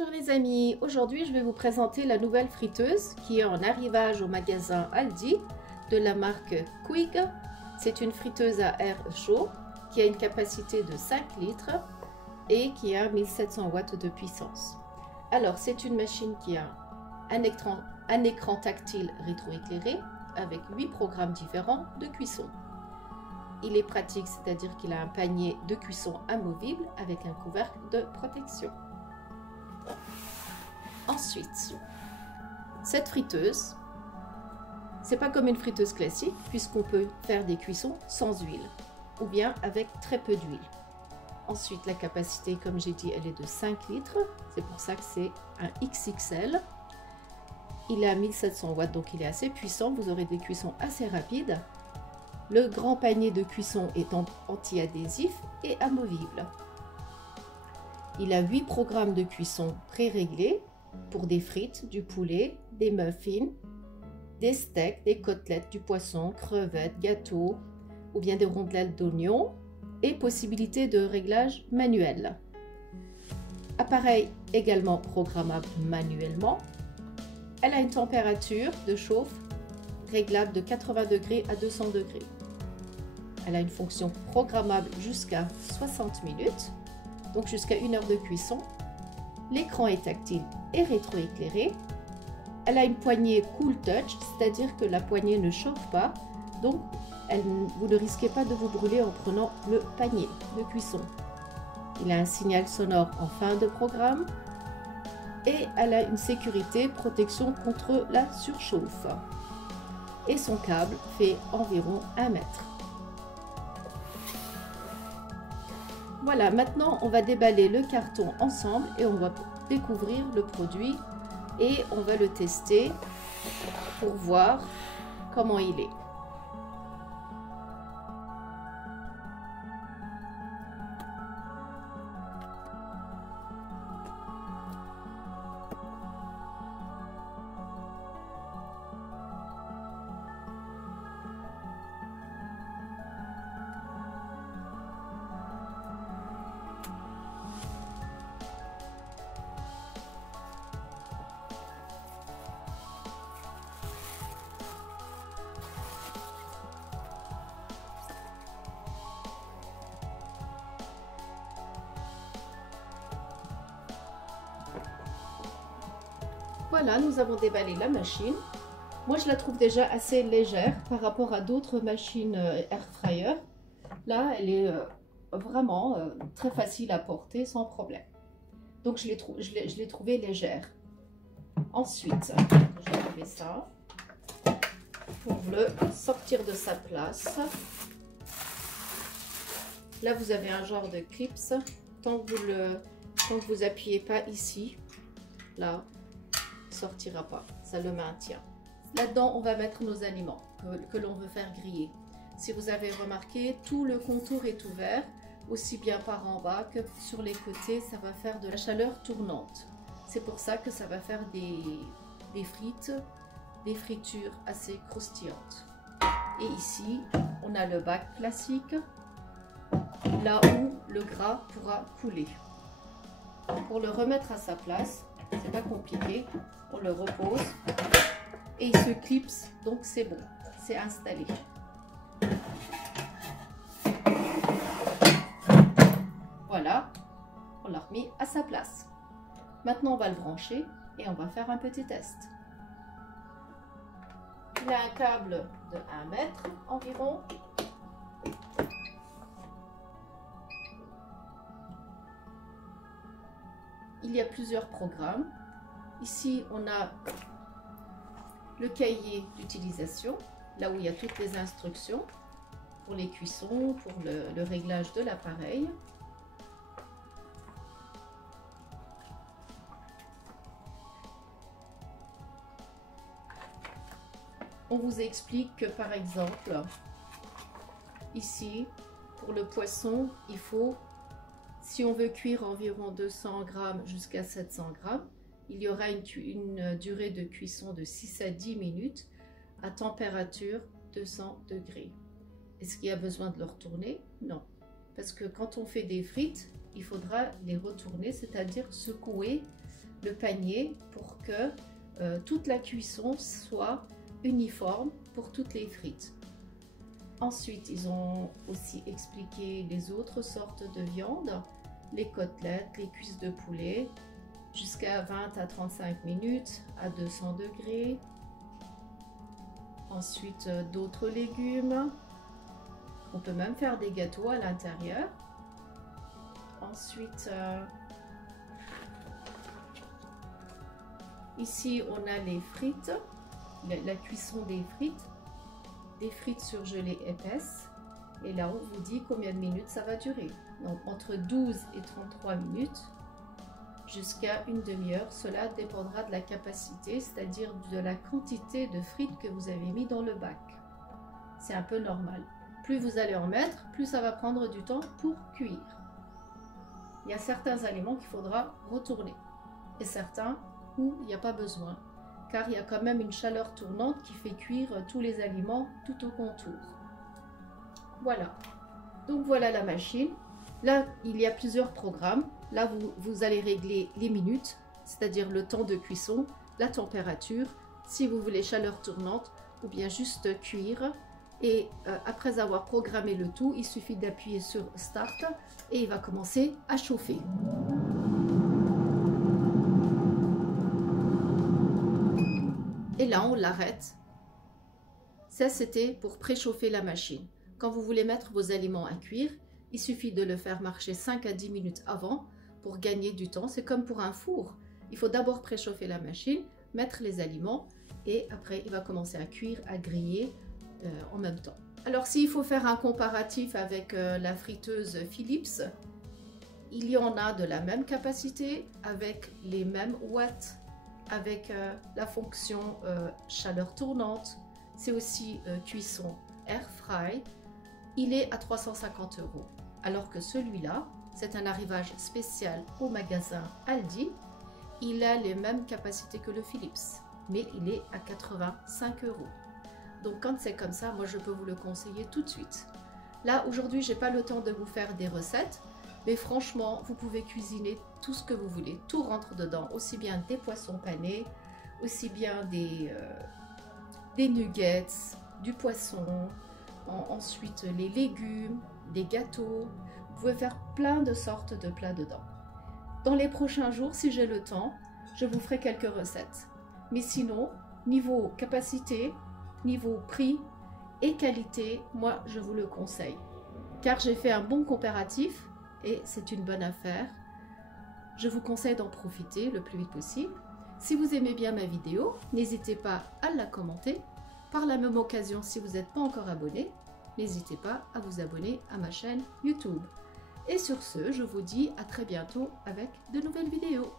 Bonjour les amis, aujourd'hui je vais vous présenter la nouvelle friteuse qui est en arrivage au magasin Aldi de la marque Quig. C'est une friteuse à air chaud qui a une capacité de 5 litres et qui a 1700 watts de puissance. Alors c'est une machine qui a un écran tactile rétroéclairé avec 8 programmes différents de cuisson. Il est pratique, c'est-à-dire qu'il a un panier de cuisson amovible avec un couvercle de protection. Ensuite, cette friteuse, c'est pas comme une friteuse classique puisqu'on peut faire des cuissons sans huile ou bien avec très peu d'huile. Ensuite, la capacité, comme j'ai dit, elle est de 5 litres. C'est pour ça que c'est un XXL. Il est à 1700 watts, donc il est assez puissant. Vous aurez des cuissons assez rapides. Le grand panier de cuisson est anti-adhésif et amovible. Il a 8 programmes de cuisson pré-réglés pour des frites, du poulet, des muffins, des steaks, des côtelettes, du poisson, crevettes, gâteaux ou bien des rondelles d'oignons et possibilité de réglage manuel. Appareil également programmable manuellement. Elle a une température de chauffe réglable de 80 degrés à 200 degrés. Elle a une fonction programmable jusqu'à 60 minutes, donc jusqu'à 1 heure de cuisson. L'écran est tactile et rétroéclairé. Elle a une poignée Cool Touch, c'est-à-dire que la poignée ne chauffe pas, donc vous ne risquez pas de vous brûler en prenant le panier de cuisson. Il a un signal sonore en fin de programme et elle a une sécurité protection contre la surchauffe. Et son câble fait environ 1 mètre. Voilà, maintenant on va déballer le carton ensemble et on va découvrir le produit et on va le tester pour voir comment il est. Voilà, nous avons déballé la machine. Moi, je la trouve déjà assez légère par rapport à d'autres machines air fryer. Là, elle est vraiment très facile à porter sans problème. Donc, je l'ai trouvée légère. Ensuite, je vais enlever ça pour le sortir de sa place. Là, vous avez un genre de clips. Tant que vous appuyez pas ici, là, sortira pas, ça le maintient. Là-dedans, on va mettre nos aliments que l'on veut faire griller. Si vous avez remarqué, tout le contour est ouvert, aussi bien par en bas que sur les côtés, ça va faire de la chaleur tournante. C'est pour ça que ça va faire des fritures assez croustillantes. Et ici, on a le bac classique, là où le gras pourra couler. Pour le remettre à sa place, c'est pas compliqué, on le repose et il se clipse, donc c'est bon, c'est installé. Voilà, on l'a remis à sa place. Maintenant on va le brancher et on va faire un petit test. Il a un câble de 1 mètre environ. Il y a plusieurs programmes. Ici, on a le cahier d'utilisation, là où il y a toutes les instructions pour les cuissons, pour le réglage de l'appareil. On vous explique que, par exemple, ici, pour le poisson, il faut, si on veut cuire environ 200 grammes jusqu'à 700 grammes, il y aura une durée de cuisson de 6 à 10 minutes à température 200 degrés. Est-ce qu'il y a besoin de le retourner? Non. Parce que quand on fait des frites, il faudra les retourner, c'est-à-dire secouer le panier pour que toute la cuisson soit uniforme pour toutes les frites. Ensuite, ils ont aussi expliqué les autres sortes de viande, les côtelettes, les cuisses de poulet, jusqu'à 20 à 35 minutes à 200 degrés. Ensuite, d'autres légumes. On peut même faire des gâteaux à l'intérieur. Ensuite, ici, on a les frites, la cuisson des frites surgelées épaisses. Et là, on vous dit combien de minutes ça va durer. Donc, entre 12 et 33 minutes jusqu'à une demi-heure. Cela dépendra de la capacité, c'est-à-dire de la quantité de frites que vous avez mis dans le bac. C'est un peu normal. Plus vous allez en mettre, plus ça va prendre du temps pour cuire. Il y a certains aliments qu'il faudra retourner et certains où il n'y a pas besoin, car il y a quand même une chaleur tournante qui fait cuire tous les aliments tout au contour. Voilà, donc voilà la machine. Là, il y a plusieurs programmes. Là, vous allez régler les minutes, c'est-à-dire le temps de cuisson, la température, si vous voulez chaleur tournante ou bien juste cuire. Et après avoir programmé le tout, il suffit d'appuyer sur Start et il va commencer à chauffer. Et là, on l'arrête. Ça, c'était pour préchauffer la machine. Quand vous voulez mettre vos aliments à cuire, il suffit de le faire marcher 5 à 10 minutes avant pour gagner du temps. C'est comme pour un four. Il faut d'abord préchauffer la machine, mettre les aliments et après, il va commencer à cuire, à griller en même temps. Alors, s'il faut faire un comparatif avec la friteuse Philips, il y en a de la même capacité, avec les mêmes watts, avec la fonction chaleur tournante. C'est aussi cuisson air fry. Il est à 350 €. Alors que celui-là, c'est un arrivage spécial au magasin Aldi. Il a les mêmes capacités que le Philips, mais il est à 85 €. Donc quand c'est comme ça, moi je peux vous le conseiller tout de suite. Là, aujourd'hui, j'ai pas le temps de vous faire des recettes, mais franchement, vous pouvez cuisiner tout ce que vous voulez. Tout rentre dedans, aussi bien des poissons panés, aussi bien des nuggets, du poisson, ensuite les légumes, des gâteaux. Vous pouvez faire plein de sortes de plats dedans. Dans les prochains jours, si j'ai le temps, je vous ferai quelques recettes. Mais sinon, niveau capacité, niveau prix et qualité, moi je vous le conseille. Car j'ai fait un bon comparatif et c'est une bonne affaire. Je vous conseille d'en profiter le plus vite possible. Si vous aimez bien ma vidéo, n'hésitez pas à la commenter. Par la même occasion, si vous n'êtes pas encore abonné, n'hésitez pas à vous abonner à ma chaîne YouTube. Et sur ce, je vous dis à très bientôt avec de nouvelles vidéos.